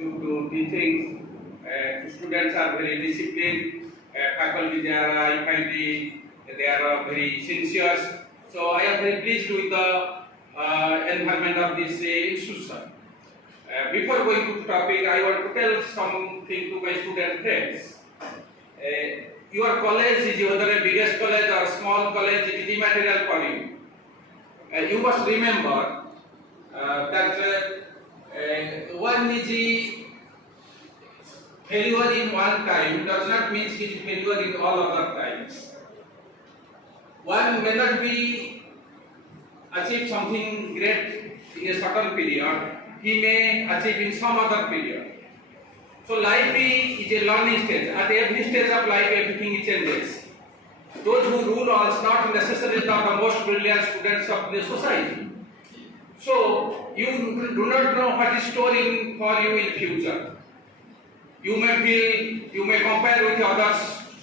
to the things. Students are very disciplined. Faculty I find they are very sincere. So I am very pleased with the environment of this institution. Before going to the topic, I want to tell something to my student friends. Your college is whether a biggest college or small college, it is immaterial for you. You must remember that one is failure in one time does not mean it is failure in all other times. One may not be achieve something great in a certain period, he may achieve in some other period. So life is a learning stage. At every stage of life, everything changes. Those who rule are not necessarily the most brilliant students of the society. So you do not know what is storing for you in future. You may compare with other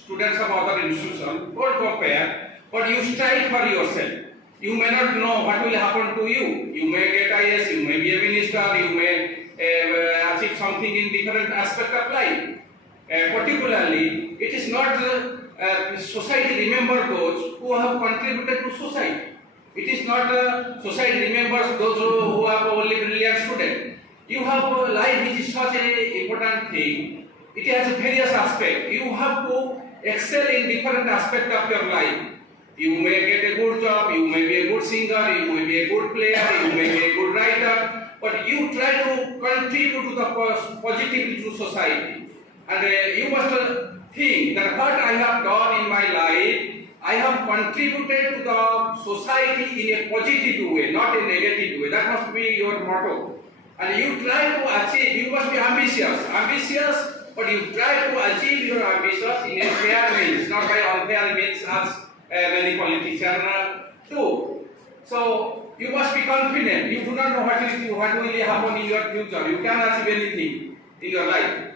students of other institutions. Don't compare, but you strive for yourself. You may not know what will happen to you. You may get IS, you may be a minister, you may achieve something in different aspect of life. Particularly, it is not society remember those who have contributed to society. It is not society remembers those who have only brilliant students. You have life is such an important thing. It has various aspects. You have to excel in different aspects of your life. You may get a good job, you may be a good singer, you may be a good player, you may be a good writer, but you try to contribute to the positivity to society. And you must think that what I have done in my life, I have contributed to the society in a positive way, not a negative way. That must be your motto. And you try to achieve, you must be ambitious, but you try to achieve your ambitions in a fair means, not by unfair means as many politicians do. So you must be confident. You do not know what will happen in your future. You can achieve anything in your life.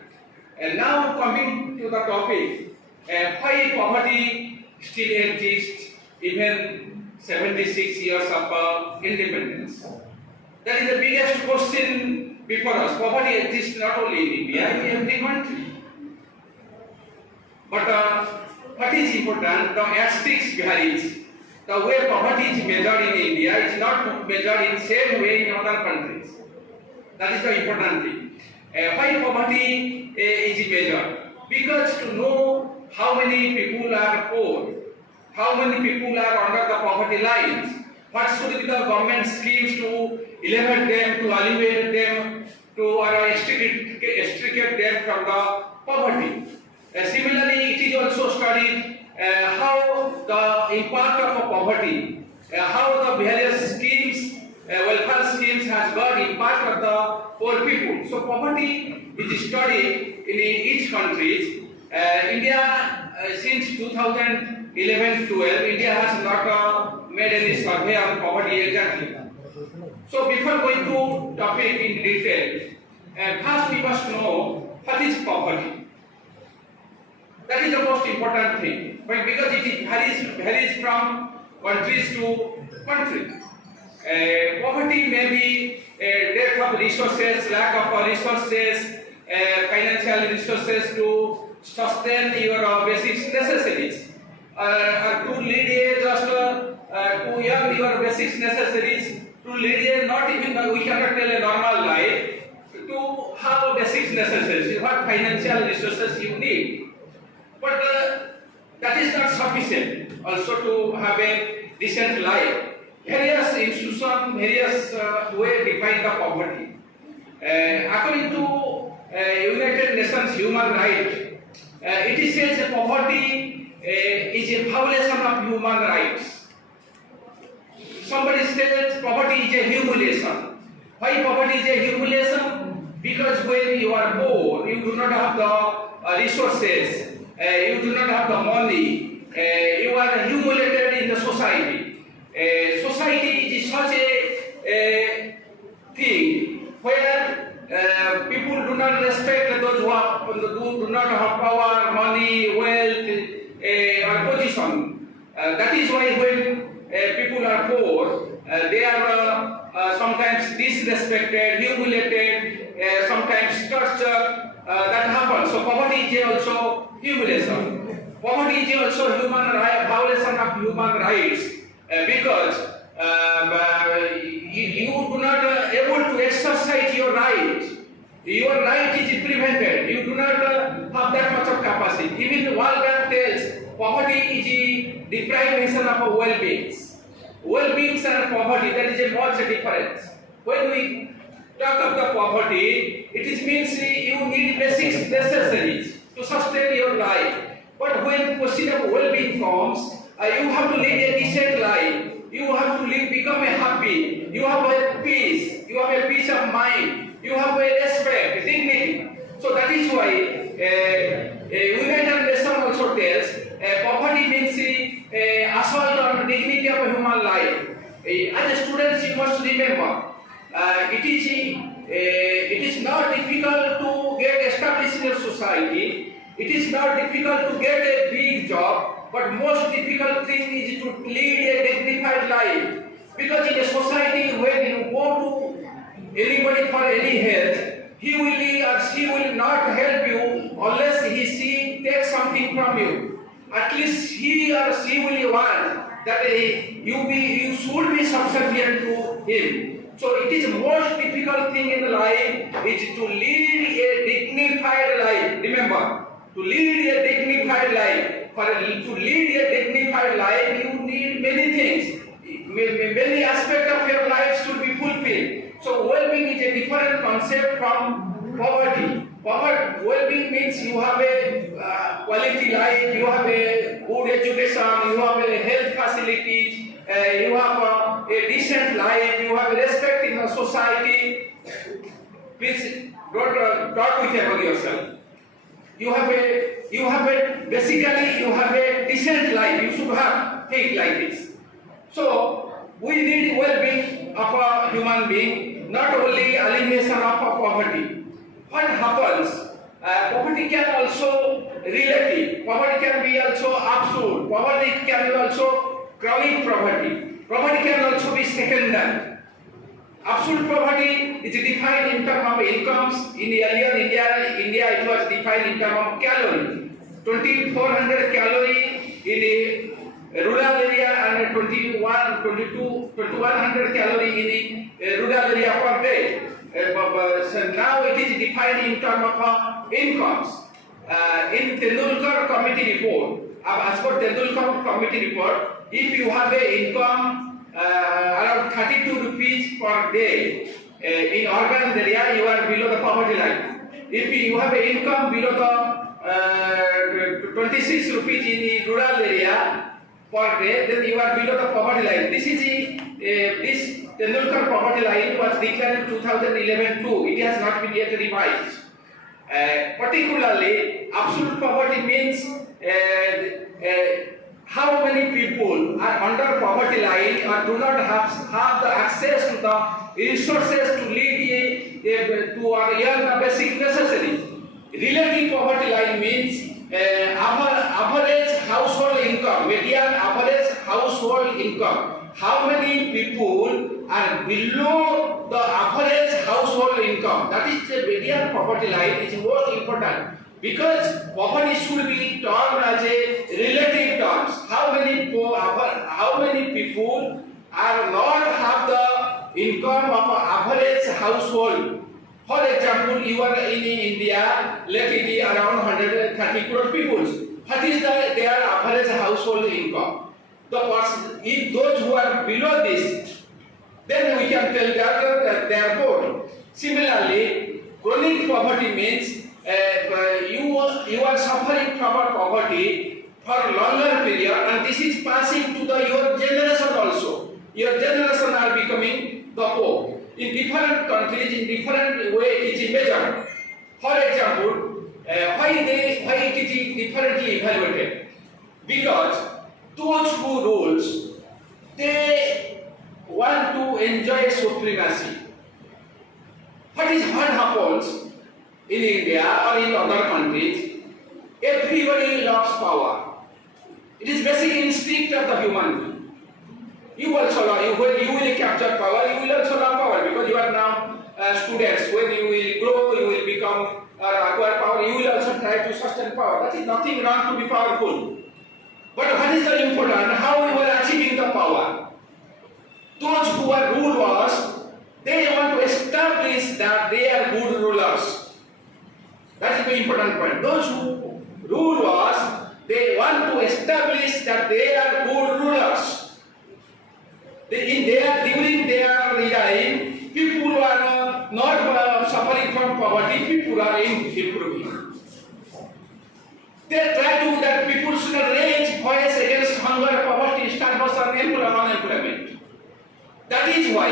And now coming to the topic, why poverty still exists even 76 years of independence. That is the biggest question before us. Poverty exists not only in India, in every country. But what is important, the aspects varies. The way poverty is measured in India is not measured in same way in other countries. That is the important thing. Why poverty is measured? Because to know how many people are poor, how many people are under the poverty lines, what should be the government schemes to elevate them, to alleviate them, to extricate them from the poverty. Similarly, it is also studied how the impact of poverty, how the various schemes, welfare schemes has got impact on the poor people. So poverty is studied in each country. India, since 2011-12, India has not made any survey on poverty exactly. So before going to topic in detail, first we must know what is poverty. That is the most important thing, but because it varies from countries to country. Poverty may be dearth of resources, lack of resources, financial resources to sustain your basic necessities, to lead just to earn your basic necessities, to lead not even we cannot tell a normal life, to have basic necessities, what financial resources you need. But that is not sufficient also to have a decent life. Various institutions, various way define the poverty. According to United Nations Human Rights, it says poverty is a violation of human rights. Somebody says poverty is a humiliation. Why poverty is a humiliation? Because when you are poor, you do not have the resources. You do not have the money, you are humiliated in the society. Society is such a thing where people do not respect those who do not have power, money, wealth, or position. That is why when people are poor, they are sometimes disrespected, humiliated, sometimes tortured. So poverty is also humiliation. Poverty is also violation of human rights because you do not able to exercise your right. Your right is prevented. You do not have that much of capacity. Even the World Bank tells poverty is deprivation of well-being. Well-being and poverty, there is a much difference. When we talk of the poverty, it means you need basic necessities to sustain your life. But when the question of well-being comes, you have to lead a decent life. You have to become happy. You have a peace. You have a peace of mind. You have a respect, dignity. So that is why United Nations also tells poverty means assault on the dignity of a human life. As a student, you must remember it is not difficult to get established in a society. It is not difficult to get a big job, but most difficult thing is to lead a dignified life. Because in a society when you go to anybody for any help, he will or she will not help you unless she takes something from you. At least he or she will want that you should be subservient to him. So it is the most difficult thing in life is to lead a dignified life. Remember, to lead a dignified life. To lead a dignified life, you need many things. Many aspects of your life should be fulfilled. So well-being is a different concept from poverty. Well-being means you have a quality life, you have a good education, you have a health facilities, you have a decent life, you have respect in the society. Please don't talk with about yourself. You have a basically you have a decent life. You should have things like this. So we need well-being of a human being, not only elimination of poverty. What happens? Poverty can also relative. Poverty can be also absolute. Poverty can be also chronic poverty. Poverty can also be secondary. Absolute poverty is defined in terms of incomes. In earlier India it was defined in terms of calorie. 2,400 calorie in a rural area and 2,100 calorie in a rural area per day. So now it is defined in terms of incomes. In Tendulkar committee report, as per Tendulkar committee report, if you have an income around 32 rupees per day in urban area, you are below the poverty line. If you have an income below the 26 rupees in the rural area per day, then you are below the poverty line. This is this Tendulkar poverty line was declared in 2011 too. It has not been yet revised. Particularly, absolute poverty means how many people are under poverty line or do not have the access to the resources to lead to earn the basic necessities. Relative poverty line means average household income, median average household income. How many people are below the average household income? That is the median poverty line is more important. Because poverty should be termed as a relative terms. How many people are not have the income of average household? For example, you are in India, let it be around 130 crore people. What is their average household income? If those who are below this, then we can tell that they are poor. Similarly, chronic poverty means you are suffering from poverty for a longer period, and this is passing to your generation also. Your generation are becoming the poor. In different countries, in different way it is measured. For example, why it is differently evaluated? Because those who rules, they want to enjoy supremacy. What happens in India or in other countries? Everybody loves power. It is basic instinct of the human being. You also love, when you will capture power, you will also love power because you are now students. When you will grow, you will become acquire power. You will also try trust and power. That is nothing wrong to be powerful. But what is the important? How we were achieving the power? Those who are rulers, they want to establish that they are good rulers. That is the important point. Those who rule us, they want to establish that they are good rulers. During their regime, people who are not suffering from poverty, people are improving. They try to that people should raise voice against hunger, poverty, starvation, and unemployment. That is why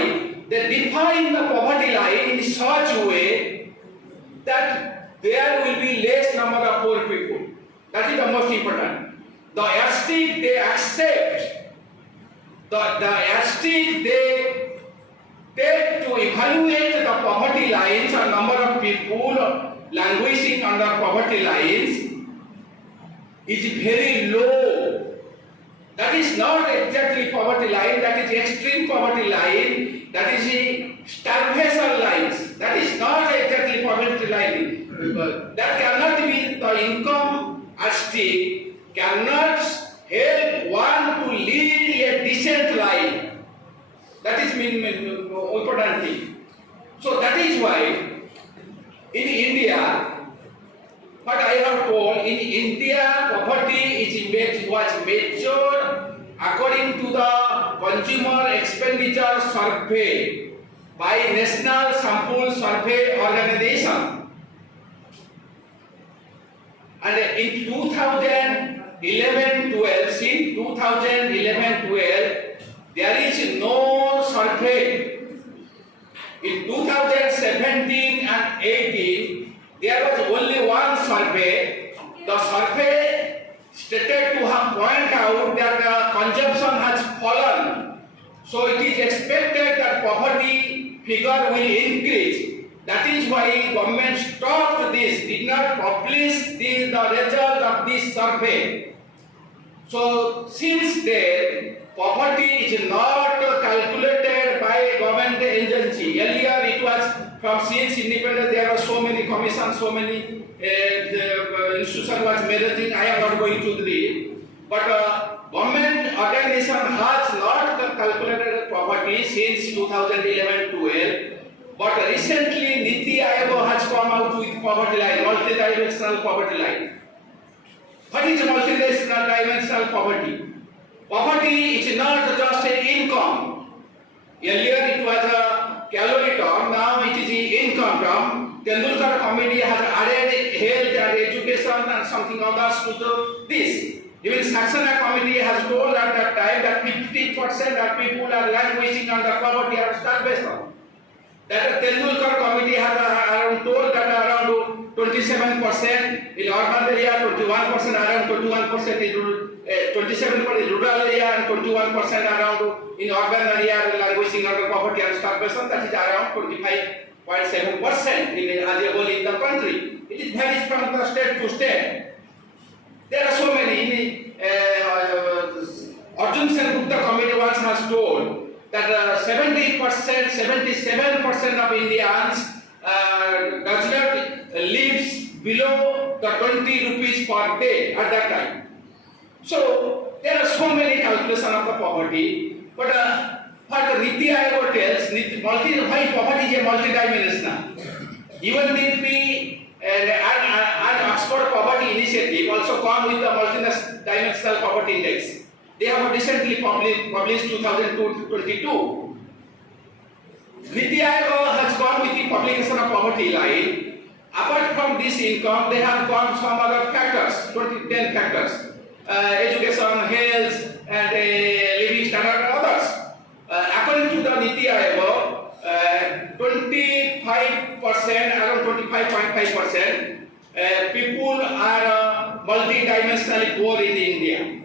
they define the poverty line in such a way that there will be less number of poor people. That is the most important. The yardstick they accept, the yardstick they take to evaluate the poverty lines or number of people languishing under poverty lines is very low. That is not exactly poverty line, that is extreme poverty line, that is the starvation lines. That is not exactly poverty line. That cannot be the income yardstick, cannot help one to lead a decent life. That is important thing. So that is why in India, what I have told, in India, poverty was measured according to the Consumer Expenditure Survey by National Sample Survey Organization. And in 2011-12, since 2011-12, there is no survey. In 2017 and 18, there was only one survey. The survey stated to have pointed out that the consumption has fallen. So it is expected that poverty figure will increase. That is why government stopped this, did not publish the result of this survey. So since then, poverty is not calculated by government agency. Earlier it was from since independence there were so many commissions, so many institutions was managing. I am not going to read. But government organization has not calculated poverty since 2011-12. But recently Niti Aayog has come out with poverty line, multi-dimensional poverty line. What is multi-dimensional poverty? Poverty is not just an income. Earlier it was a calorie term, now it is the income term. Tendulkar committee has added health and education and something others to this. Even Saxena committee has told at that time that 50% of people are languishing under poverty or starvation. That Tendulkar committee has told that around 27% in urban area, 21% around 21% in 27% in rural area, and 21% around in urban area languishing under poverty and starvation. That is around 25.7% as a whole in the country. It varies from the state to state. There are so many. Arjun Sen-Gupta committee once has told that 70%, 77% of Indians does not lives below the 20 rupees per day at that time. So there are so many calculations of the poverty, but what the Niti Aayog tells, why poverty is a multi-dimensional. Even if we and Oxford Poverty Initiative also come with the multi-dimensional poverty index. They have recently published 2022. Niti Aayog has gone with the publication of poverty line. Apart from this income, they have gone some other factors, 10 factors. Education, health, and living standard and others. According to the Niti Aayog, 25%, around 25.5%, people are multi-dimensionally poor in India.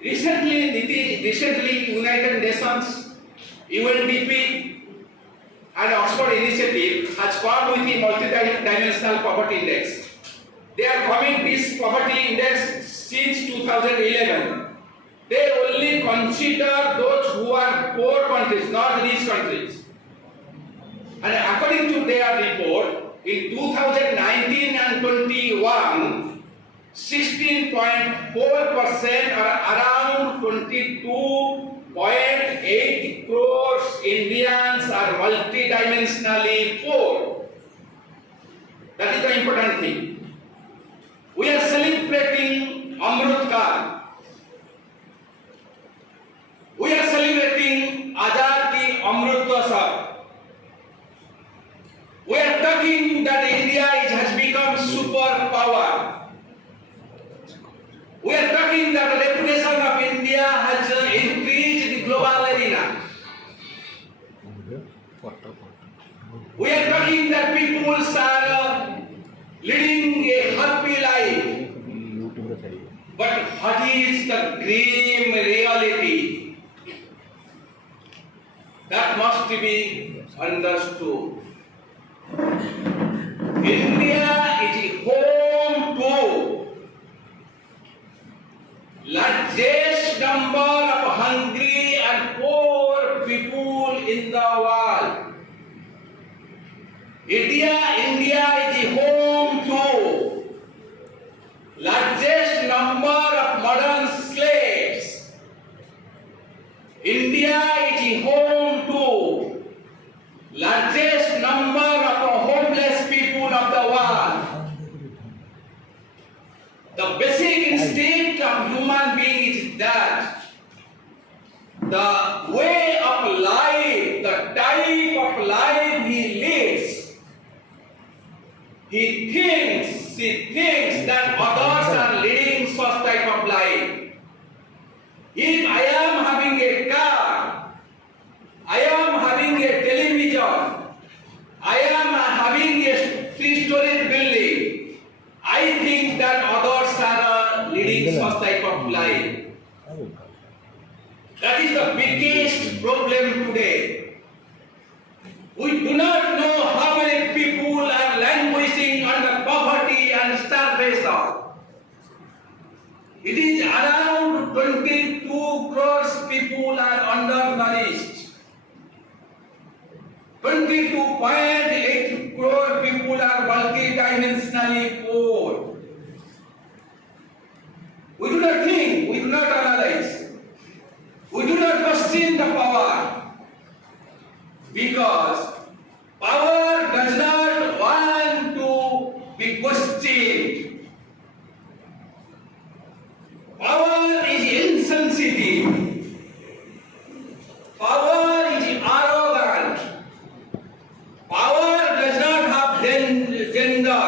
Recently, United Nations, UNDP, and Oxford Initiative has come with the multi-dimensional poverty index. They are coming this poverty index since 2011. They only consider those who are poor countries, not rich countries. And according to their report, in 2019 and 21, 16.4% or around 22.8 crores Indians are multidimensionally poor. That is the important thing. We are celebrating Amrit Kaal. We are celebrating Azadi Amrit Mahotsav. We are talking that India has become superpower. We are talking that the reputation of India has increased in the global arena. We are talking that people are leading a happy life. But what is the grim reality? That must be understood. India is home to largest number of hungry and poor people in the world. India is home to largest number of modern slaves. India is home to largest number of homeless people of the world. The basic instinct of human being is that the way of life, the type of life he lives, he thinks that others are leading such type of life. If I am having a car, I am having a television, I am having a three-story building, I think that others are leading such type of life. That is the biggest problem today. We do not know how many people are languishing under poverty and starvation. It is around 22 crores people are undernourished. 22.8 crore people are multidimensionally poor. We do not think, we do not analyze, we do not question the power, because power does not want to be questioned. Power is insensitive. Power is arrogant. Power does not have gender.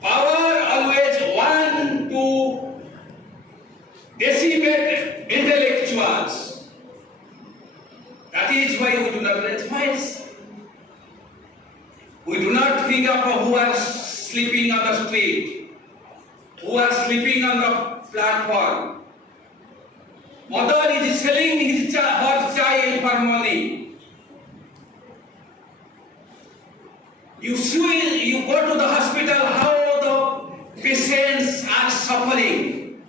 Power always wants to decimate intellectuals. That is why we do not raise voice. We do not think of who are sleeping on the street, who are sleeping on the platform. Mother is selling her child for money. You go to the hospital, how the patients are suffering.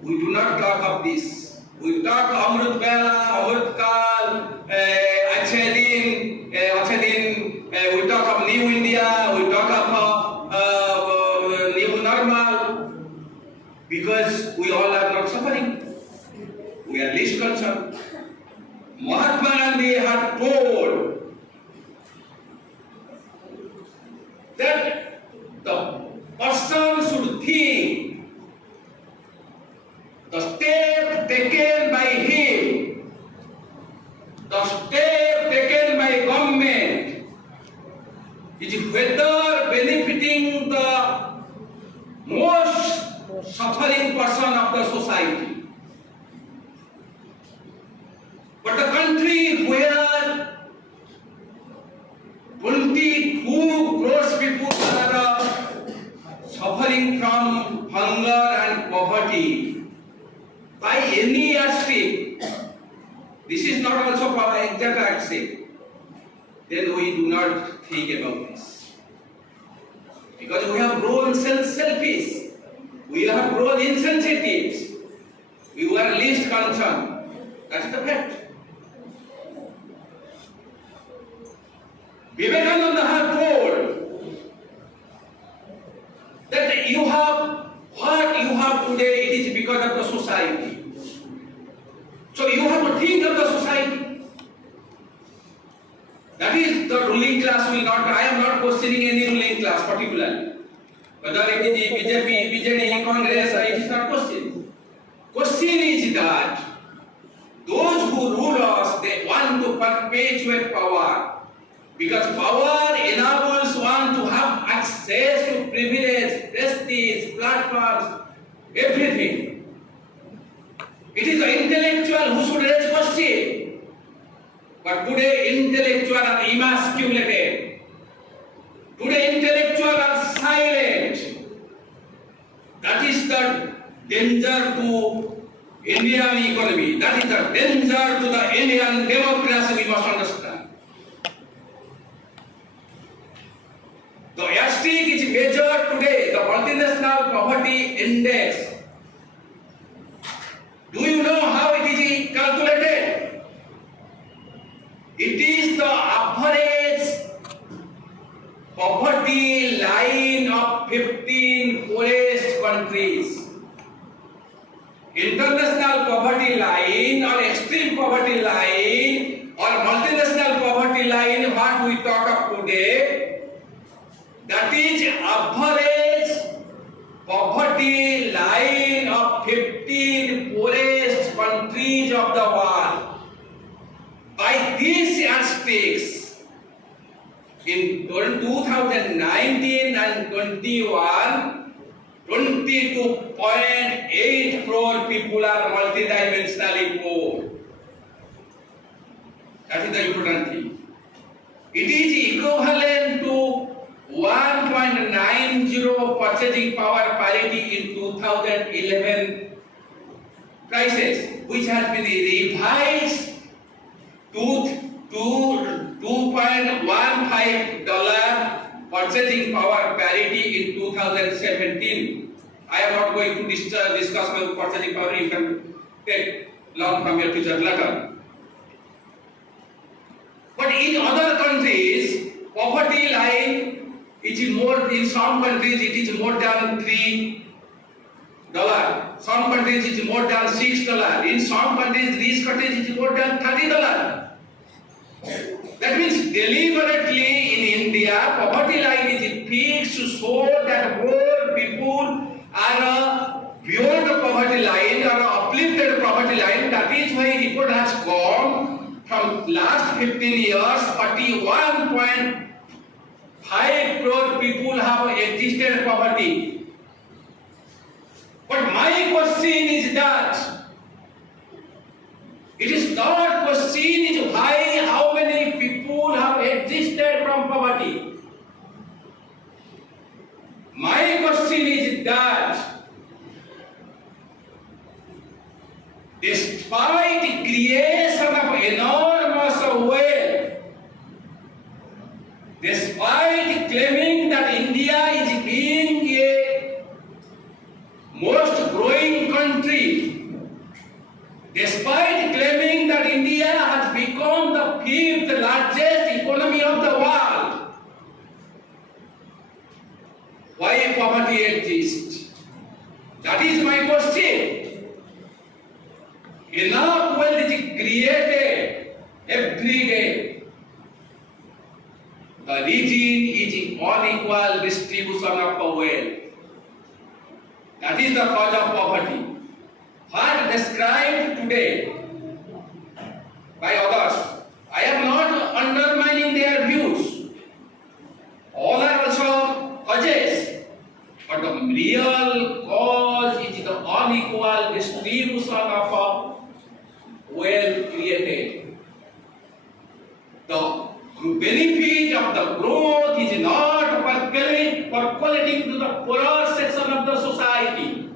We do not talk of this. We talk Amrit Bela, Amrit Kaal, Achedin, we talk of New India, we talk of New Normal, because we all are not suffering. We are least concerned. Mahatma Gandhi had told that the person should think the step taken by him, the step taken by government, is whether benefiting the most suffering person of the society. But the country where 22 crores people are suffering from hunger and poverty, by any yardstick, this is not also exact yardstick, then we do not think about this. Because we have grown selfish, we have grown insensitive, we were least concerned. That is the fact. Vivekananda have told that you have what you have today, it is because of the society. So you have to think of the society. That is, the ruling class will not, I am not questioning any ruling class particularly. Whether it is BJP, BJD, Congress, it is not question. Question is that those who rule us, they want to perpetuate power. Because power enables one to have access to privilege, prestige, platforms, everything. It is the intellectual who should raise question. But today intellectuals are emasculated. Today intellectuals are silent. That is the danger to Indian economy. That is the danger to the Indian democracy, we must understand. The yardstick is measured today, the multinational poverty index. Do you know how it is calculated? It is the average poverty line of 15 poorest countries. International poverty line or extreme poverty line or multinational poverty line, what we talk of today, that is average poverty line of 15 poorest countries of the world. By these yardsticks, in 2019 and 21, 22.8 crore people are multidimensionally poor. That is the important thing. It is equivalent to 1.90 purchasing power parity in 2011 prices, which has been revised to $2.15 purchasing power parity in 2017. I am not going to discuss about purchasing power. You can take long from your teacher later. But in other countries, poverty line, it is more, in some countries it is more than $3. Some countries it is more than $6. In some countries, these countries it is more than $30. That means deliberately in India, poverty line is fixed to show that more people are beyond the poverty line or uplifted poverty line. That is why report has gone from last 15 years, 41.5 crore people have existed poverty. But my question is that it is not question is why, how many people have existed from poverty. My question is that despite the creation of enormous wealth, despite claiming that India is being a most growing country, despite claiming that India has become the 5th largest economy of the world, why poverty exists? That is my question. Enough wealth is created every day. The reason is unequal distribution of wealth. That is the cause of poverty. What described today by others, I am not undermining their views. All are also causes, but the real cause is the unequal distribution of wealth created. The benefit of the growth is not percolating to the poorer section of the society.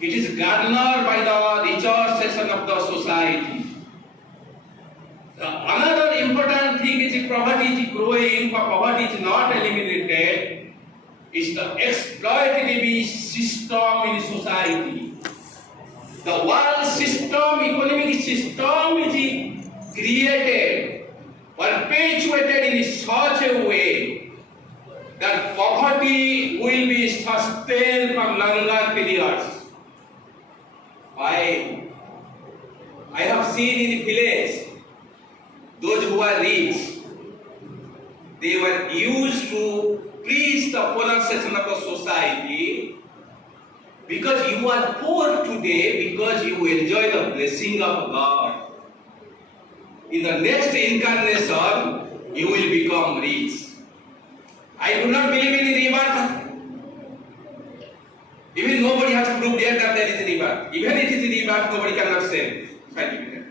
It is garnered by the richer section of the society. Another important thing is poverty is growing, but poverty is not eliminated. It's the exploitative system in society. The world system, economic system is created by perpetuated in such a way that poverty will be sustained for longer periods. I have seen in the village, those who are rich, they were used to preach the poorer section of the society, because you are poor today because you enjoy the blessing of God. In the next incarnation, you will become rich. I do not believe in the rebirth. Even nobody has proved yet that there is a rebirth. Even if it is a rebirth, nobody cannot say scientifically.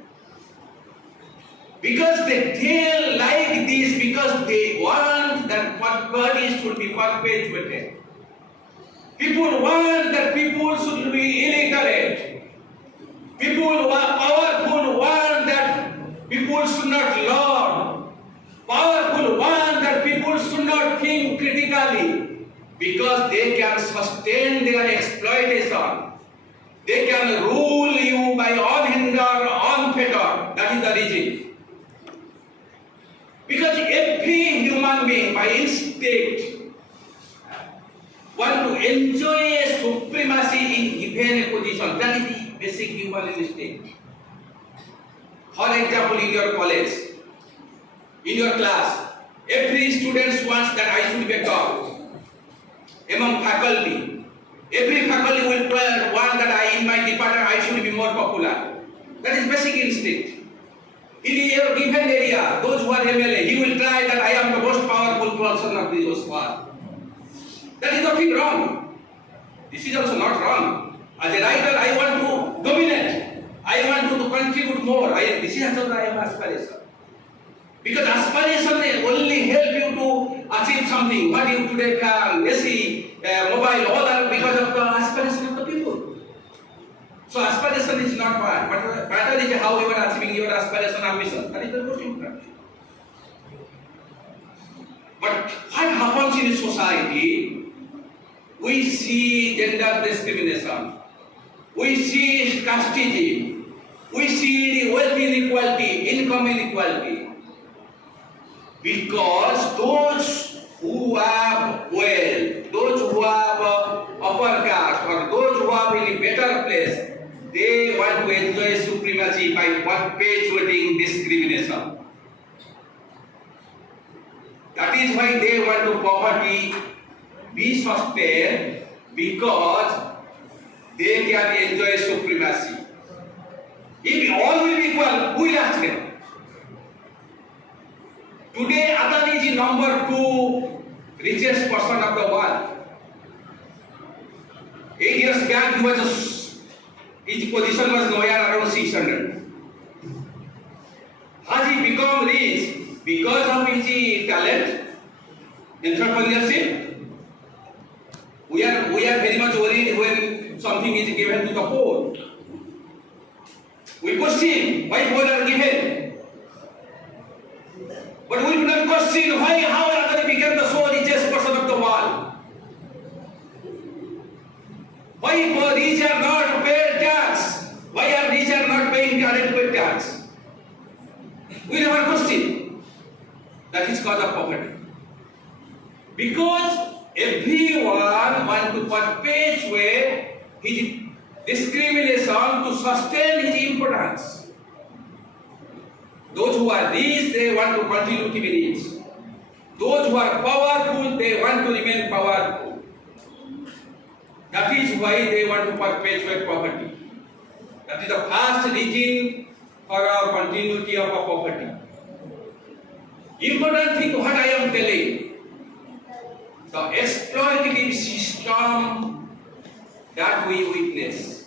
Because they tell like this because they want that bodies should be perpetuated. People want that people should be illiterate. People who are powerful want that people should not learn. Powerful want that people should not think critically, because they can sustain their exploitation. They can rule you by unhindered, unfettered. That is the reason. Because every human being by instinct want to enjoy a supremacy in given a position. That is the basic human instinct. For example, in your college, in your class, every student wants that I should be top. Among faculty, every faculty will want that in my department I should be more popular. That is basic instinct. In a given area, those who are MLA, he will try that I am the most powerful person of the world. That is nothing wrong. This is also not wrong. As a writer, I want to dominate. I want to contribute more. This is also I am aspiration. Because aspiration will only help you to achieve something. What you today can, AC, mobile, all that because of the aspiration of the people. So aspiration is not bad. But matter is how you are achieving your aspiration and mission. That is the most important. But what happens in society? We see gender discrimination. We see casteism. We see the wealth inequality, income inequality. Because those who have wealth, those who have upper caste, or those who have in a better place, they want to enjoy supremacy by perpetuating discrimination. That is why they want to poverty be sustained, because they can enjoy supremacy. If all will be equal, who will ask them? Today, Adani is the number 2 richest person of the world. 8 years back, his position was nowhere around 600. Has he become rich because of his talent, entrepreneurship? We are very much worried when something is given to the poor. We question why poor are given. But we do not question how Adani became the so richest person of the world. Why poor rich are not paid tax? Why are rich are not paying adequate tax? We never question. That is cause of poverty. Because everyone wants to perpetuate his discrimination to sustain his importance. Those who are rich, they want to continue to be rich. Those who are powerful, they want to remain powerful. That is why they want to perpetuate poverty. That is the first reason for our continuity of our poverty. Important thing what I am telling, the exploitative system that we witness.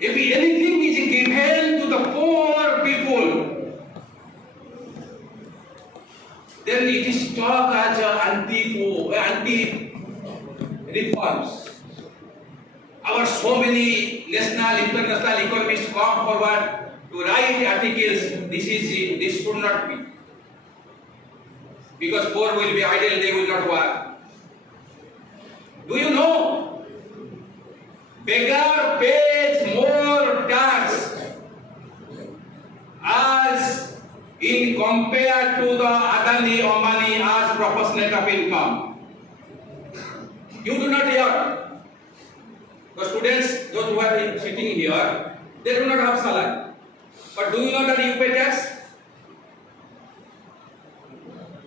If anything is given to the poor people, then it is talked as anti-reforms. Our so many national, international economists come forward to write articles. This should not be. Because poor will be idle, they will not work. Do you know? Beggar pays more tax as in compared to the Adani, Ambani as proportionate of income. You do not hear. The students, those who are sitting here, they do not have salary. But do you know that you pay tax?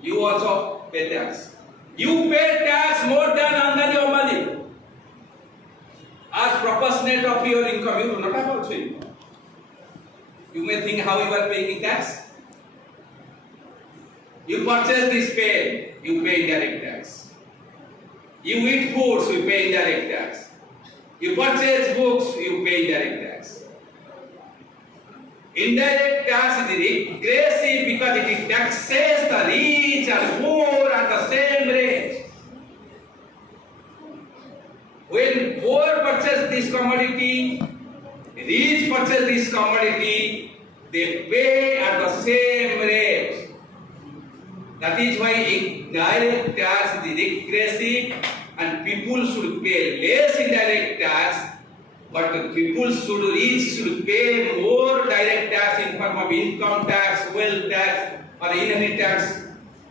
You also pay tax. You pay tax more than Adani, Ambani as proportionate of your income. You do not have also income. You may think how you are paying tax. You purchase this pen, you pay indirect tax. You eat foods, you pay indirect tax. You purchase books, you pay indirect tax. Indirect tax is regressive because it taxes the rich and poor at the same rate. When poor purchase this commodity, rich purchase this commodity, they pay at the same rate. That is why indirect tax is regressive and people should pay less indirect tax, but rich should pay more direct tax in form of income tax, wealth tax or inheritance tax.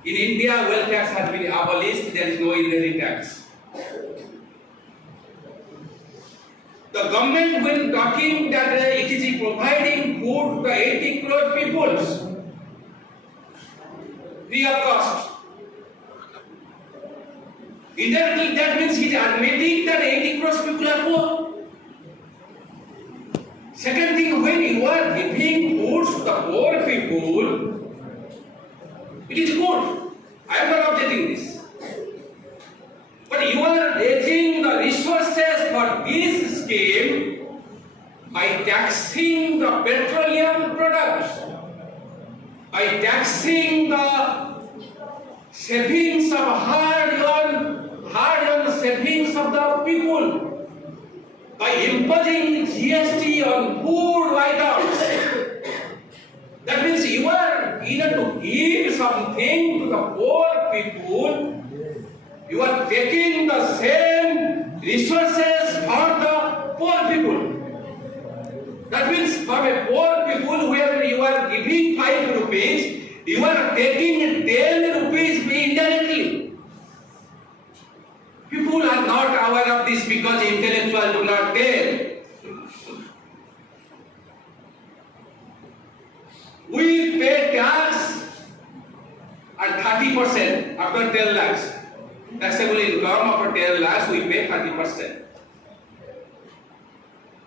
In India, wealth tax has been abolished, there is no inheritance tax. The government, when talking that it is providing food to 80 crore people free of cost, indirectly that means he is admitting that 80 crore people are poor. Second thing, when you are giving food to the poor people, it is good. I am not objecting this. But you are raising the resources for this scheme by taxing the petroleum products, by taxing the savings of hard-earned savings of the people, by imposing GST on food items. That means you are either to give something to the poor people, you are taking the same resources for the poor people. That means for a poor people where you are giving 5 rupees, you are taking 10 rupees indirectly. People are not aware of this because intellectuals do not tell. We pay tax at 30% after 10 lakhs. Taxable income after 10 lakhs, we pay 30%.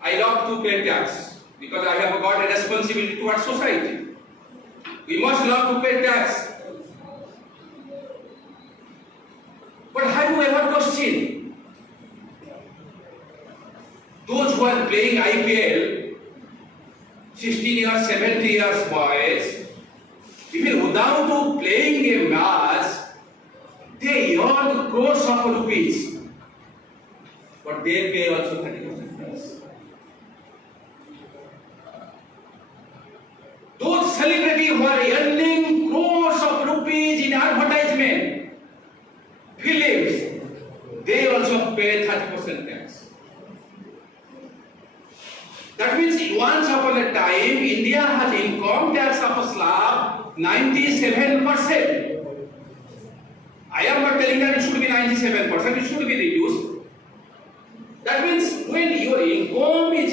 I love to pay tax because I have got a responsibility towards society. We must love to pay tax. But have you ever questioned those who are playing IPL, 16 years, 17 years boys, even without playing a match, they earn crores of rupees, but they pay also 30% tax. Those celebrities who are earning crores of rupees in advertisement, films, they also pay 30% tax. That means once upon a time, India has income tax of a slab 97%. I am not telling that it should be 97%, it should be reduced. That means when your income is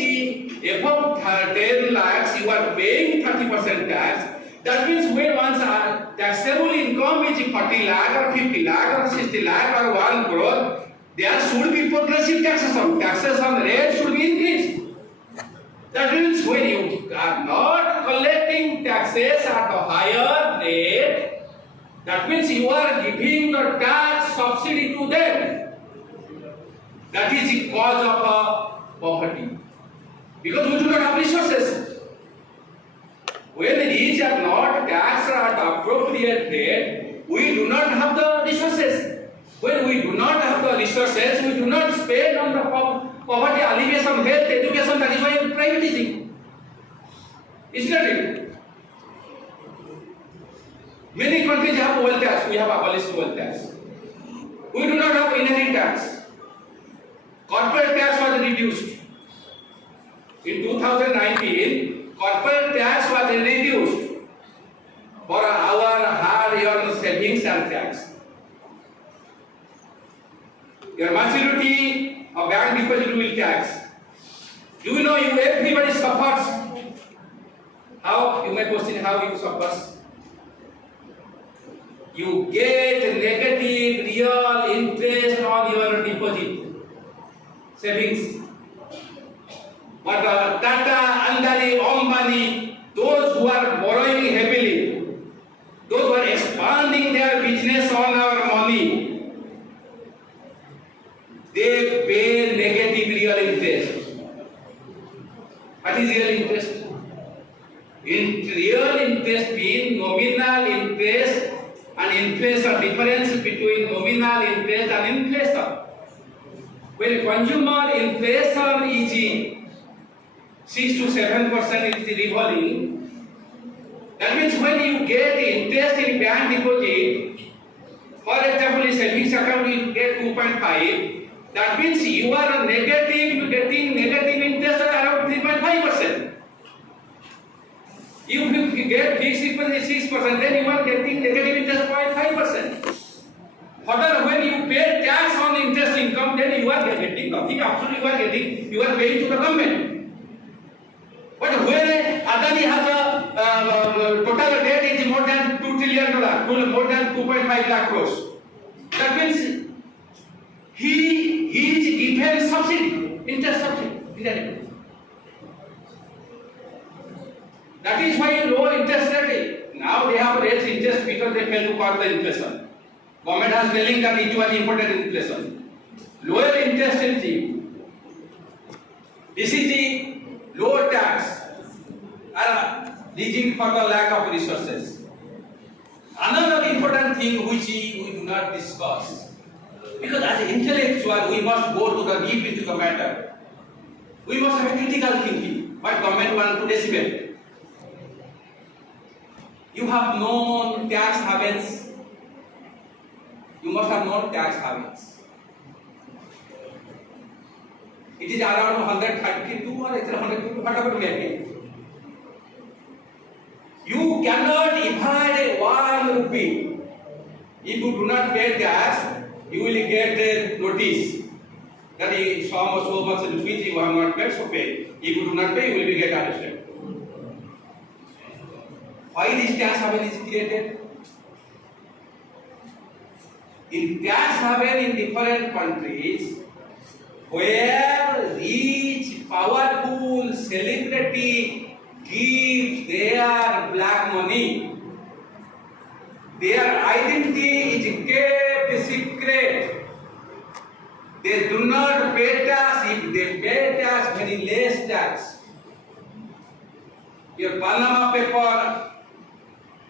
above 10 lakhs, you are paying 30% tax. That means when one's taxable income is 40 lakh or 50 lakh or 60 lakh or 1 crore, there should be progressive taxes on rate should be increased. That means when you are not collecting taxes at a higher rate, that means you are giving the tax subsidy to them. That is the cause of poverty. Because we do not have resources. When the rich are not taxed at the appropriate rate, we do not have the resources. When we do not have the resources, we do not spend on the poverty alleviation, health, education. That is why we are privatizing. Isn't it? Many countries have wealth tax. We have abolished wealth tax. We do not have inheritance tax. Corporate tax was reduced. In 2019, corporate tax was reduced. savings and tax. Your maturity of bank deposit will tax. Do you know everybody suffers? How? You may question how you suffers. You get negative real interest on your deposit, savings. But Tata, Andani, Ambani, those who are borrowing heavily, those who are expanding their business on our money, they pay negative real interest. What is real interest? Real interest means nominal interest and inflation, difference between nominal interest and inflation. When consumer inflation is 6 to 7% is revolving, that means when you get interest in bank deposit, for example, in savings account you get 2.5, that means you are getting negative interest at around 3.5%. If you get fixed deposit 6%, then you are getting negative interest 0.5%. Further, when you pay tax on interest income, then you are getting nothing. Absolutely, you are paying to the government. But when Adani has a total debt is more than $2 trillion, more than 2.5 lakh crores. That means he is given subsidy, interest subsidy. That is why low interest rate. Now they have raised interest because they fail to curb the inflation. Government has telling that it was important inflation. Lower interest rate. This is the lower tax reason for the lack of resources. Another important thing which we do not discuss, because as an intellectual we must go to the deep into the matter. We must have a critical thinking. What government wants to decibel. You have known tax havens. You must have known tax havens. It is around 132 or 102, whatever may be. You cannot evade 1 rupee. If you do not pay tax, you will get a notice that so much rupees you have not paid, so pay. If you do not pay, you will be get arrested. Why this tax haven is created? In tax haven in different countries, where rich, powerful, celebrity gives their black money, their identity is kept secret. They do not pay tax. If they pay tax, very less tax. Your Panama paper,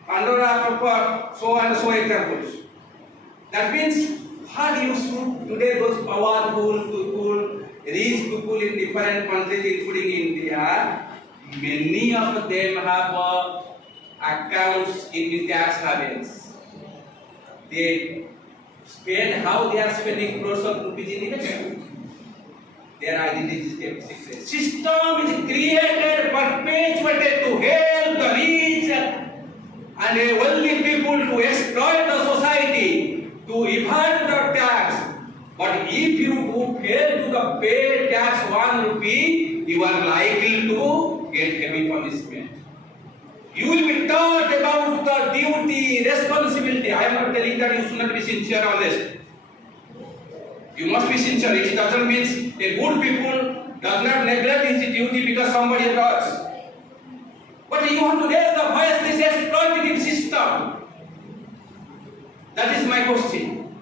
Pandora paper, so and so examples. That means how useful today those powerful people, rich people in different countries, including India, many of them have accounts in the tax havens. They spend how they are spending crores of rupees in election. Their identity is kept secret. System is created, perpetuated to help the rich and wealthy people to exploit the society, to evade the tax. But if you fail to pay tax 1 rupee, you are likely to get heavy punishment. You will be taught about the duty, responsibility. I am not telling that you should not be sincere on this. You must be sincere. It doesn't mean a good people does not neglect his duty because somebody else. But you have to raise the voice, this exploitative system. That is my question.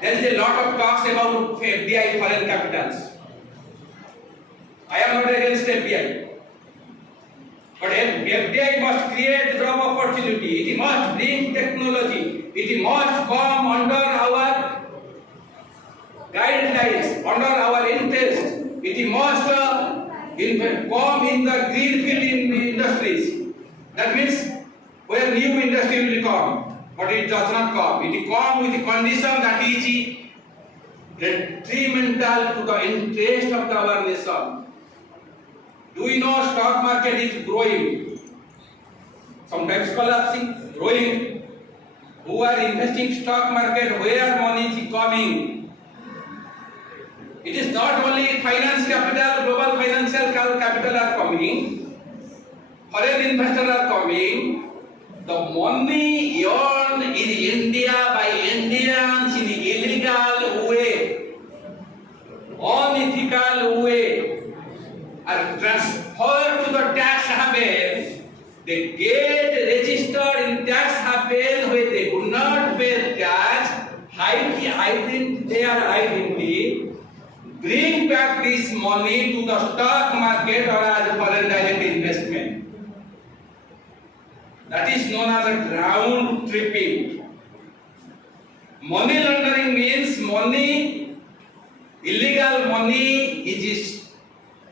There is a lot of talks about FDI, foreign capitals. I am not against FDI. But FDI must create job opportunity. It must bring technology. It must come under our guidelines, under our interest. It must come in the greenfield industries. That means where new industry will come. But it does not come. It comes with the condition that is detrimental to the interest of our nation. Do you know stock market is growing? Sometimes collapsing, growing. who are investing stock market, where money is coming. It is not only finance capital, global financial capital are coming, foreign investors are coming. The money earned in India by Indians in illegal way, unethical way, are transferred to the tax haven. They get registered in tax haven where they do not pay tax, hide their identity, bring back this money to the stock market or as a foreign direct investment. That is known as a ground tripping. Money laundering means money, illegal money is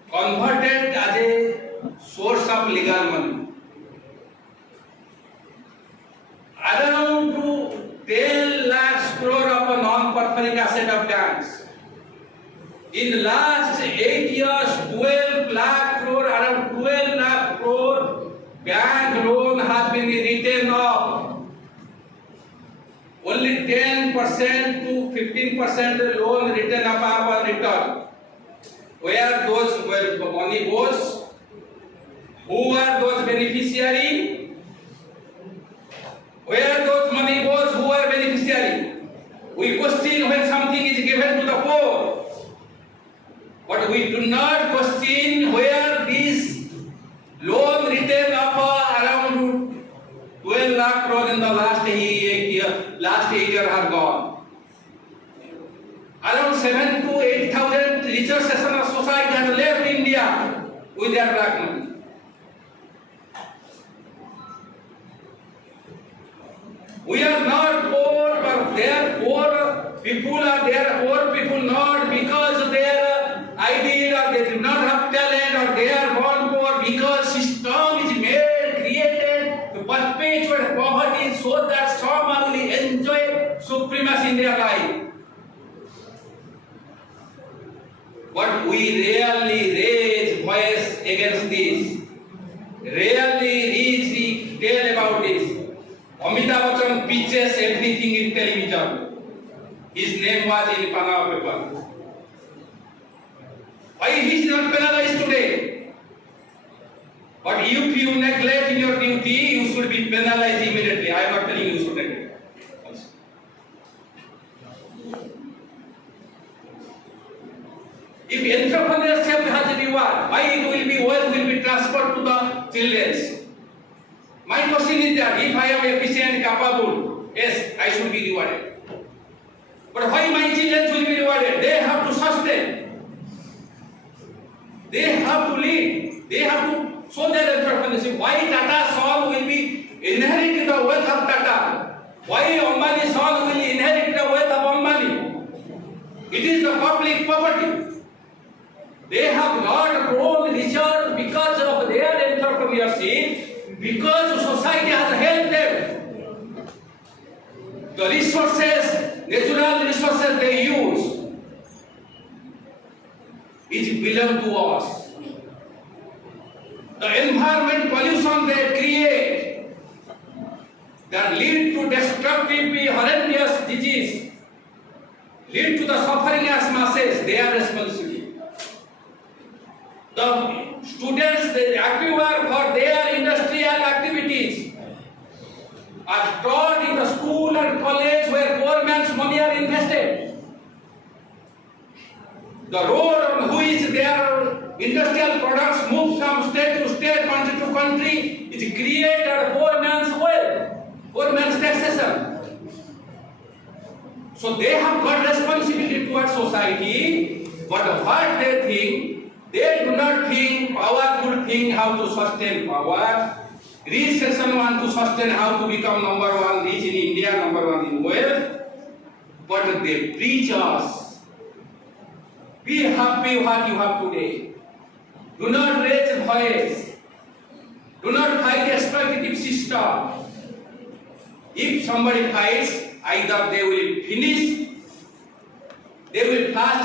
converted as a source of legal money. Around to 10 lakhs crore of a non-performing asset of banks. In the last 8 years, 12 lakh crore, around 12 lakh crore bank loan has been written off. Only 10% to 15% loan written off are returned. Where those money goes? Who are those beneficiary? Where those money goes? Who are beneficiary? We question when something is given to the poor, but we do not question where this loan written up around 12 lakh crore in the last 8 years have gone. Around 7 to 8,000 richer section of society has left India with their black money. We are not poor, but their poor people are there. Poor people not because their ideal or they do not have talent or they are born poor, because system is created to perpetuate poverty so that some will enjoy supremacy in their life. But we rarely raise voice against this. Rarely tell about this. Amitabh Bachchan pitches everything in television. His name was in Panama paper. Why he is not penalized today? But if you neglect your duty, you should be penalized immediately. I am not telling you should neglect. If entrepreneurship has a reward, why it will be wealth will be transferred to the children? My question is that if I am efficient and capable, yes, I should be rewarded. But why my children will be rewarded? They have to sustain. They have to lead. They have to show their entrepreneurship. Why Tata son will be inherit the wealth of Tata? Why Ambani son will inherit the wealth of Ambani? It is the public property. They have not grown richer because of their entrepreneurship. Because society has helped them. The resources, natural resources they use, it belongs to us. The environment pollution they create that lead to destructive, horrendous disease, lead to the suffering as masses, they are responsible. The students they acquire for their industrial activities are taught in the school and college where government's money are invested. The road on which their industrial products move from state to state, country to country is created government's wealth, government's taxation. So they have got responsibility towards society, but what they think, they do not think powerful think how to sustain power. Rich section want to sustain how to become number one rich in India, number one in wealth. But they preach us. Be happy what you have today. Do not raise voice. Do not fight exploitative system. If somebody fights, either they will finish, they will first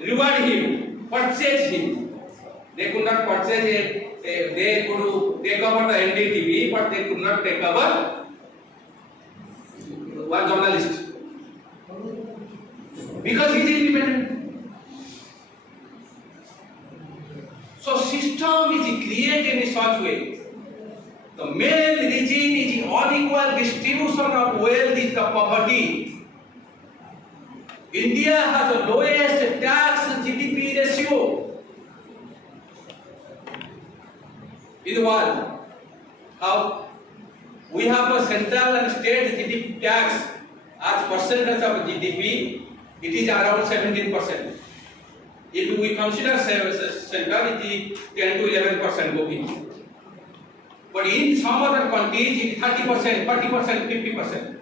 reward him, purchase him. They could not purchase it. They could take over the NDTV, but they could not take over one journalist, because he is independent. So system is created in such way. The main reason is unequal distribution of wealth is the poverty. India has the lowest tax GDP ratio in the world. How? We have a central and state GDP tax as percentage of GDP, it is around 17%. If we consider central, it is 10 to 11% going. But in some other countries, it is 30%, 40%, 50%.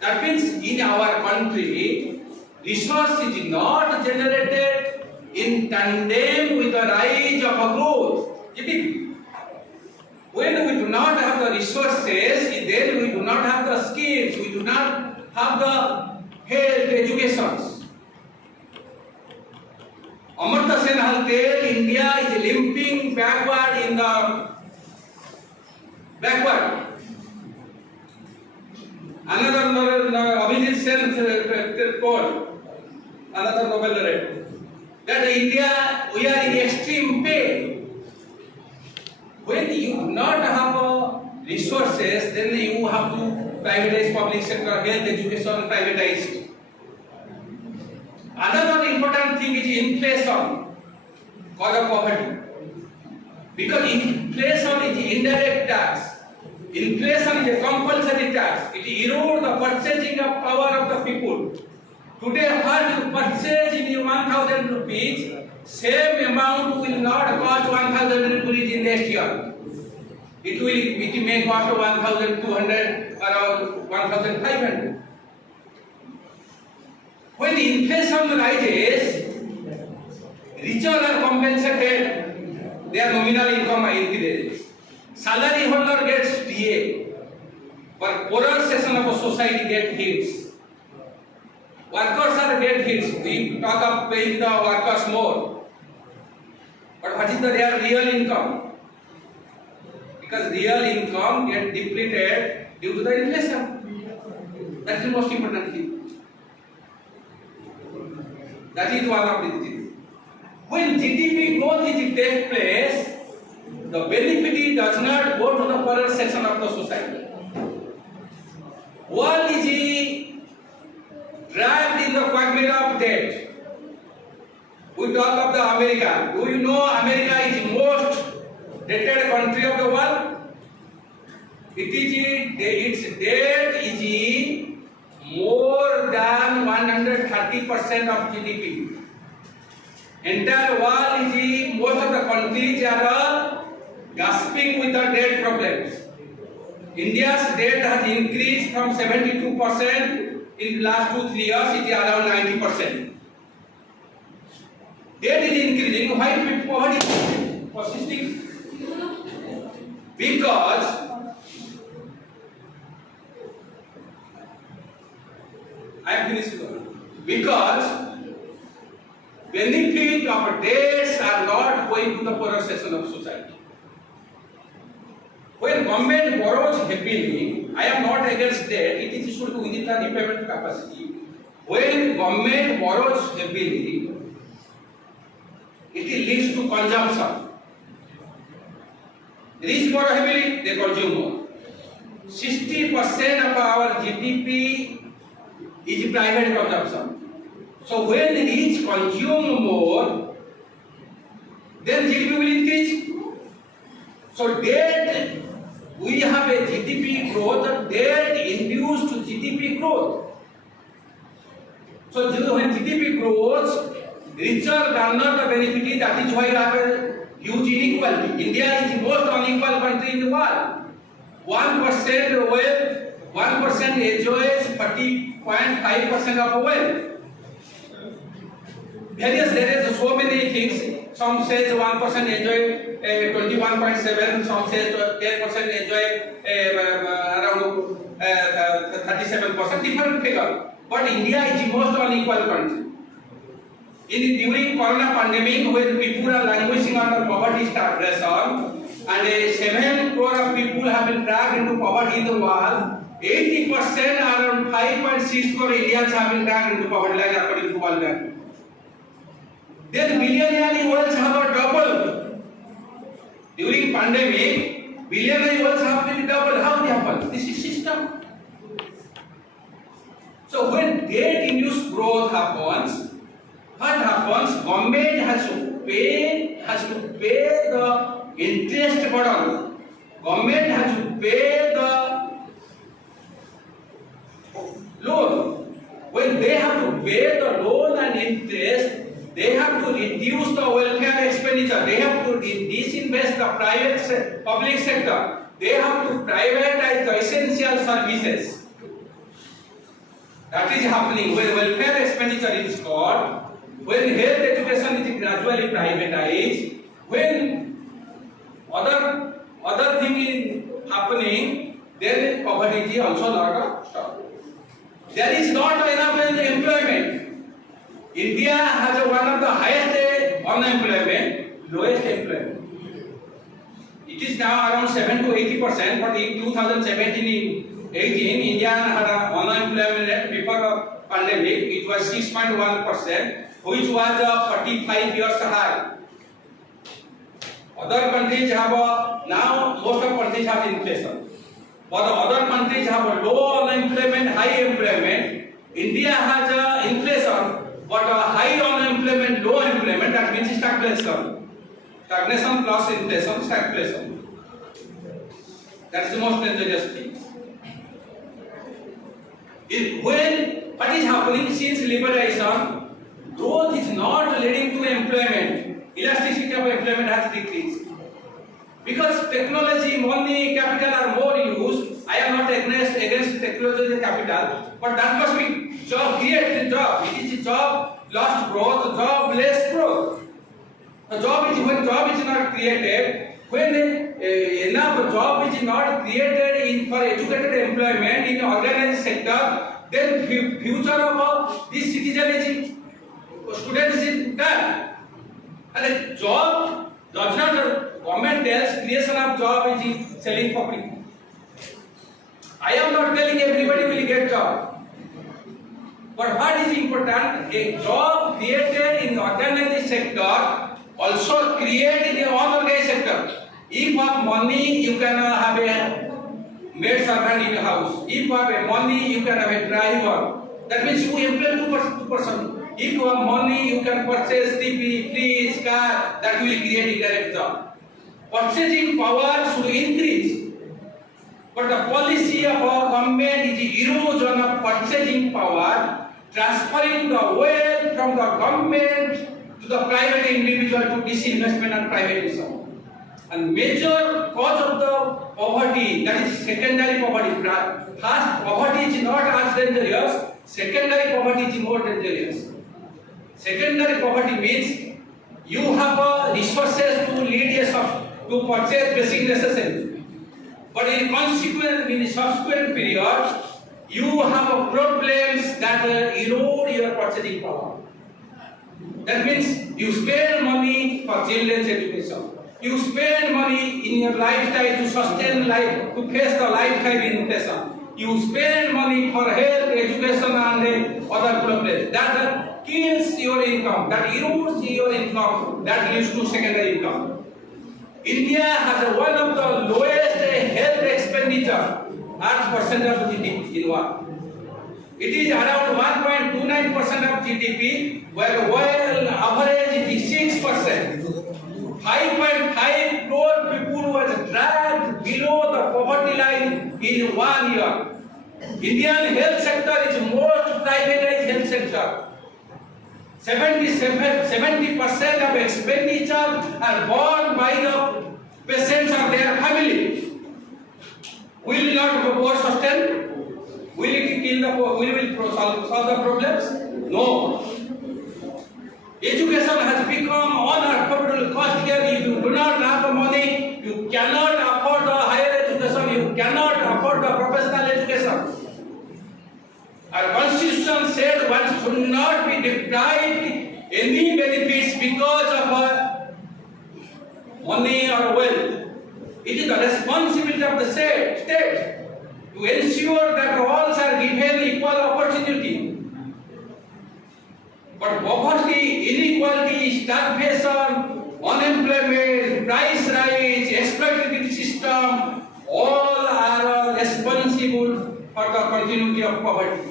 That means in our country, resource is not generated in tandem with the rise of a growth GDP. When we do not have the resources, then we do not have the skills, we do not have the health, education. Amartya Sen has said India is limping backward in the backward. Another Abhijit Sen told, another Nobel laureate, that India, we are in extreme pain. When you do not have resources, then you have to privatize public sector, health, education, privatized. Another important thing is inflation, cause of poverty. Because inflation is indirect tax. Inflation is a compulsory tax. It erodes the purchasing of power of the people. Today, what you purchase in 1,000 rupees, same amount will not cost 1,000 rupees in next year. It may cost 1,200 or 1,500. When inflation rises, richer are compensated, their nominal income increases. Salary holder gets DA, but poorer section of a society gets hits. Workers are get hits. We talk of paying the workers more. But what is their real income? Because real income gets depleted due to the inflation. That is the most important thing. That is one of the things. When GDP growth takes place, the benefit does not go to the poorer section of the society. World is dragged in the quagmire of debt. We talk of the America. Do you know America is the most debted country of the world? Its debt is more than 130% of GDP. Entire world is, most of the countries are gasping with the debt problems. India's debt has increased from 72% in the last 2-3 years, it is around 90%. Debt is increasing. Why poverty is persisting? Because I am finished. Because benefit of debts are not going to the poorer section of society. When government borrows heavily, I am not against debt, it is issued within the repayment capacity. When government borrows heavily, it leads to consumption. Rich borrow heavily, they consume more. 60% of our GDP is private consumption. So when rich consume more, then GDP will increase. So debt, we have a GDP growth, debt induced GDP growth. So when GDP grows, richer garner the benefit, that is why we have a huge inequality. India is the most unequal country in the world. 1% wealth, 1% enjoys 30.5% of wealth. There is so many things. Some says 1% enjoy 21.7, some says 10% enjoy around 37%, different figure. But India is the most unequal country. During Corona pandemic, when people are languishing under poverty starvation, and 7 crore of people have been dragged into poverty in the world, 80%, around 5.6 crore Indians have been dragged into poverty line according to World Bank. Then billionaire wealth have doubled during pandemic. Billionaire wealth have been doubled. How it happens? This is system. So when debt-induced growth happens, what happens? Government has to pay the interest burden. Government has to pay the loan. When they have to pay the loan and interest, they have to reduce the welfare expenditure. They have to disinvest the public sector. They have to privatize the essential services. That is happening when welfare expenditure is cut, when health education is gradually privatized, when other thing is happening, then poverty is also not stopped. There is not enough employment. India has one of the highest unemployment, lowest employment. It is now around 7 to 80%, but in 2017-18, India had an unemployment rate before the pandemic. It was 6.1%, which was 45 years high. Other countries have now most of countries have inflation, but the other countries have a low unemployment, high employment. India has inflation, but a high unemployment, low employment. That means stagnation. Stagnation plus inflation, stagflation. That is the most dangerous thing. What is happening since liberation, growth is not leading to employment. Elasticity of employment has decreased. Because technology, money, capital are more used. I am not against technology and capital, but that must be job, create job. It is job lost growth, job less growth. The job is when job is not created, when enough job is not created for educated employment in organized sector, then future of this citizen is students is done. And a job does not government tells creation of job is selling property. I am not telling everybody will get job. But what is important? A job created in the organized sector also created in the unorganized sector. If you have money, you can have a maid servant in your house. If you have money, you can have a driver. That means you employ two person. If you have money, you can purchase TV, fridge, car. That will create indirect job. Purchasing power should increase. But the policy of our government is erosion of purchasing power, transferring the wealth from the government to the private individual to disinvestment and privatism. And major cause of the poverty, that is secondary poverty. First, poverty is not as dangerous. Secondary poverty is more dangerous. Secondary poverty means you have resources to lead to purchase basic necessities, but in subsequent period, you have problems that erode your purchasing power. That means you spend money for children's education. You spend money in your lifestyle to sustain life, to face the lifetime inflation. You spend money for health, education and other problems. That kills your income, that erodes your income, that leads to secondary income. India has one of the lowest health expenditure as percent of GDP in world. It is around 1.29% of GDP, where world average is 6%. 5.5 crore people was dragged below the poverty line in 1 year. Indian health sector is most privatized health sector. 70% of expenditure are borne by the patients of their family. Will it not more sustain? Will it kill the? Will it solve the problems? No. Education has become unaffordable cost here. If you do not have the money, you cannot afford the higher education. You cannot afford the professional education. Our constitution said one should not be deprived any benefits because of money or wealth. It is the responsibility of the state to ensure that all are given equal opportunity. But poverty, inequality, starvation, unemployment, price rise, exploitative system, all are responsible for the continuity of poverty.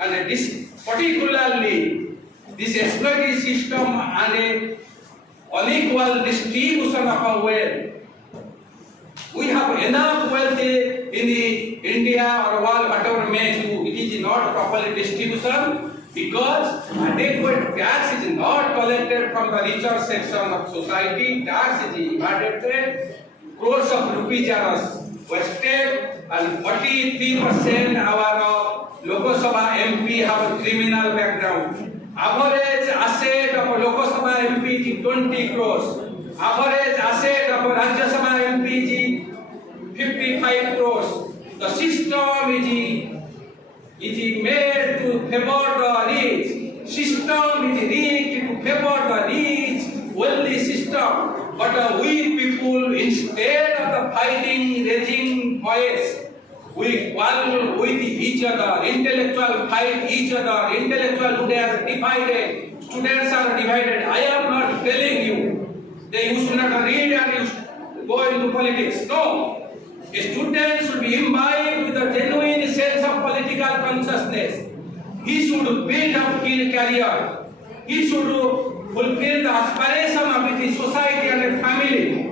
And this particularly, this exploitative system and a unequal distribution of our wealth. We have enough wealth in the India or world, whatever may do. It is not properly distribution because adequate tax is not collected from the richer section of society. Tax is evaded. Crores of rupees are wasted, and 43% our Lok Sabha MP have a criminal background. Average asset of a Lok Sabha MP is 20 crores. Average asset of a Rajya Sabha MP is 55 crores. The system is made to favor the rich. System is rigged to favor the rich, wealthy system. But we people, instead of the fighting, raising voice, we quarrel with each other, intellectual fight each other, intellectual today are divided, students are divided. I am not telling you that you should not read and you should go into politics. No. A student should be imbibed with a genuine sense of political consciousness. He should build up his career. He should fulfill the aspiration of his society and a family.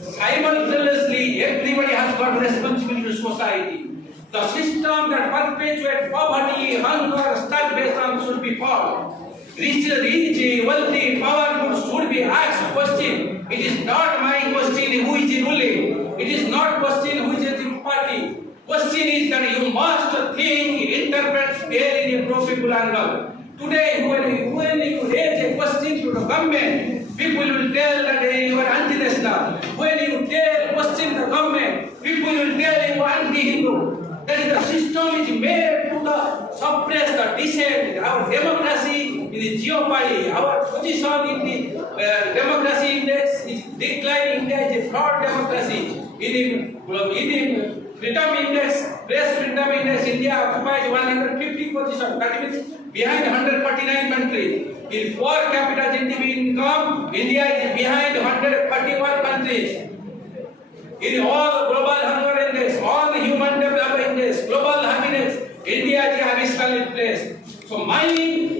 Simultaneously, everybody has got responsibility to society. The system that perpetuates poverty, hunger, starvation should be fought. Rich, wealthy, powerful should be asked question. It is not my question who is ruling. It is not question who is the party. Question is that you must think, interpret, scale in a profitable angle. Today, when you raise a question to the government, people will tell that you are anti-national. When you question the government, people will tell you are anti-Hindu. That is the system is made to suppress the dissent. Our democracy is jeopardy. Our position in the democracy index is declining. India is a fraud democracy. In freedom index, press freedom index, India occupies 150 position. That means behind 149 countries. In per capita GDP income, India is behind 131 countries. In all global hunger index, all human development index, global happiness, India is a abysmal place. So my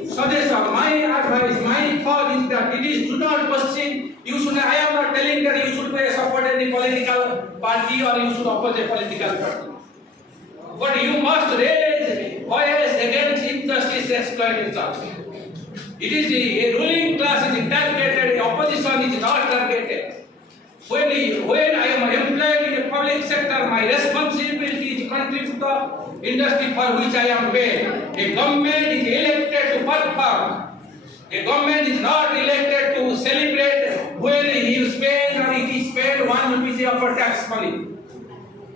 suggestion, my advice, my thought is that it is do not question. You should. I am not telling that you should support any political party or you should oppose a political party. But you must raise voice against injustice, exploitation. It is a ruling class is targeted, opposition is not targeted. When I am employed in the public sector, my responsibility is to contribute to the industry for which I am paid. A government is elected to perform. A government is not elected to celebrate when he spends or it is spent 1 rupee of tax money.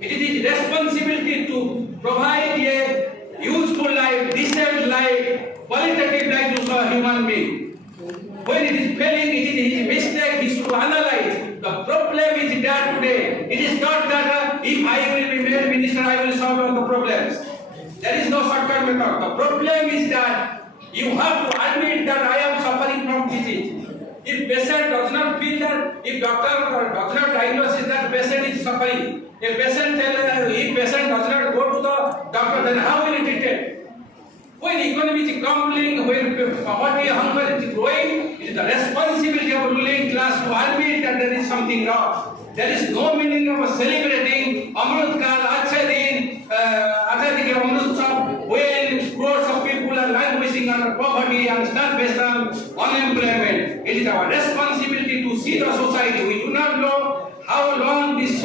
It is his responsibility to provide a useful life, decent life, qualitative life to a human being. When it is failing, it is his mistake, he should analyze. The problem is that today, it is not that if I will be made minister, I will solve all the problems. There is no shortcut method. The problem is that you have to admit that I am suffering from disease. If patient does not feel that, if doctor does not diagnose that patient is suffering, if patient does not go to the doctor, then how will it detect? When economy is crumbling, when poverty, hunger is growing, it is the responsibility of a ruling class to admit that there is something wrong. There is no meaning of celebrating Amrut Kal, Achhe Din, Azadi Ke Amrut Utsav, when crores of people are languishing under poverty and starvation, unemployment. It is our responsibility to see the society. We do not know how long this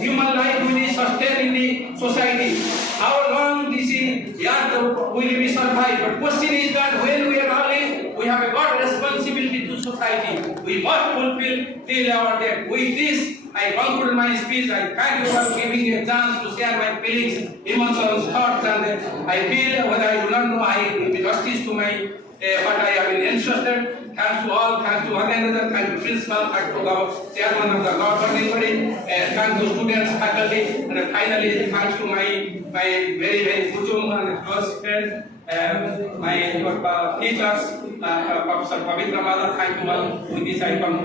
human life will be sustained in the society. How long this will be survived. But question is that when we are early, we have got responsibility to society. We must fulfill till our death. With this, I conclude my speech. I thank you for giving me a chance to share my feelings, emotions, thoughts, and I feel whether I do not know, I give justice to my what I have been entrusted. Thanks to all, thanks to organizer, thanks to principal, thanks to the chairman of the governing body, thanks to students, faculty, and finally thanks to my very good and close friend, my teachers, Professor Pavitra Mada. Thank you all. With this I conclude.